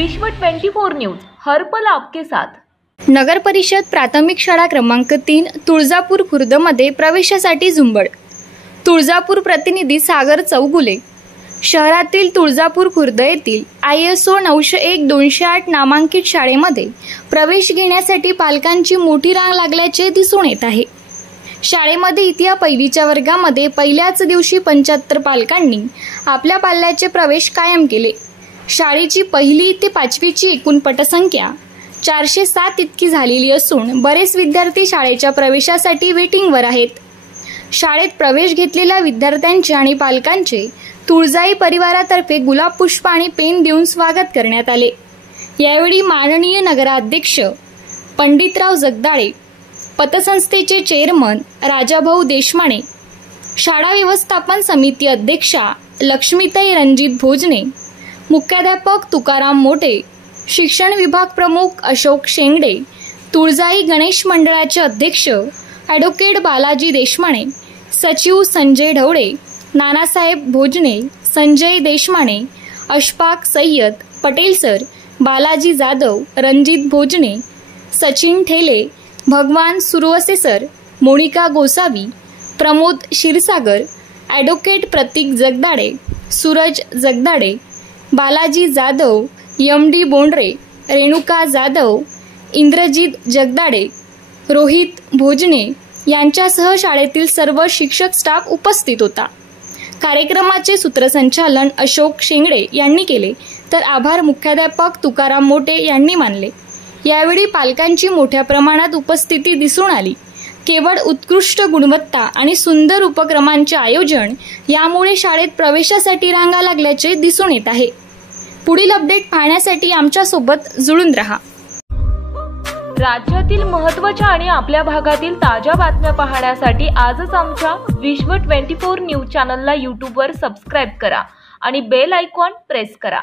विश्व 24 न्यूज हर पल आपके साथ। नगर परिषद प्राथमिक शाळा क्रमांक 3 तुळजापूर खुर्द मध्ये प्रवेशासाठी झुंबड। तुळजापूर प्रतिनिधी सागर चौगुले। शहरातील तुळजापूर खुर्द येथील ISO 901-208 नामांकित शाळेमध्ये प्रवेश घेण्यासाठी पालकांची मोठी रांग लागल्याचे दिसून येत आहे। शाळेमध्ये इयत्ता पहिलीच्या वर्गामध्ये पहिल्याच दिवशी 75 पालकांनी आपल्या पाल्याचे प्रवेश कायम केले। शाळेची पहिली ते 5वीची एकूण पटसंख्या 407 इतकी झालेली असून बरेच विद्यार्थी शाळेच्या प्रवेशासाठी वेटिंगवर आहेत। शाळेत प्रवेश घेतलेल्या विद्यार्थ्यांचे आणि पालकांचे तुळजाई परिवारातर्फे गुलाब पुष्प आणि पेन देऊन स्वागत करण्यात आले। यावेळी माननीय नगराध्यक्ष पंडितराव जगदाळे, पतसंस्थेचे चेअरमन राजाभाऊ देशमाने, शाळा व्यवस्थापन समिती अध्यक्षा लक्ष्मीताई रणजित भोजने, मुख्याध्यापक तुकाराम मोटे, शिक्षण विभाग प्रमुख अशोक शेंगडे, तुळजाई गणेश मंडळाचे अध्यक्ष ॲडव्होकेट बालाजी देशमाने, सचिव संजय ढवळे, नानासाहेब भोजने, संजय देशमाने, अशफाक सय्यद, पटेल सर, बालाजी जाधव, रणजित भोजने, सचिन ठेले, भगवान सुरवसे सर, मोनिका गोसावी, प्रमोद क्षीरसागर, ॲडव्होकेट प्रतीक जगदाळे, सूरज जगदाळे, बालाजी जाधव, MD बोंडरे, रेणुका जाधव, इंद्रजित जगदाळे, रोहित भोजने यांच्यासह शाळेतील सर्व शिक्षक स्टाफ उपस्थित होता। कार्यक्रमाचे सूत्रसंचालन अशोक शेंगडे यांनी केले तर आभार मुख्याध्यापक तुकाराम मोटे यांनी मानले। यावेळी पालकांची मोठ्या प्रमाणात उपस्थिती दिसून आली। केवळ उत्कृष्ट गुणवत्ता आणि सुंदर उपक्रमांचे आयोजन यामुळे शाळेत प्रवेशासाठी रांगा लागल्याचे दिसून येत आहे। पुढील अपडेट पाहण्यासाठी आमच्या सोबत जुळून राहा। राज्यातील महत्त्वाच्या आणि आपल्या भागातील ताज्या बातम्या पाहण्यासाठी आजच आमच्या विश्व 24 न्यूज चॅनलला YouTube वर सबस्क्राइब करा आणि बेल आयकॉन प्रेस करा।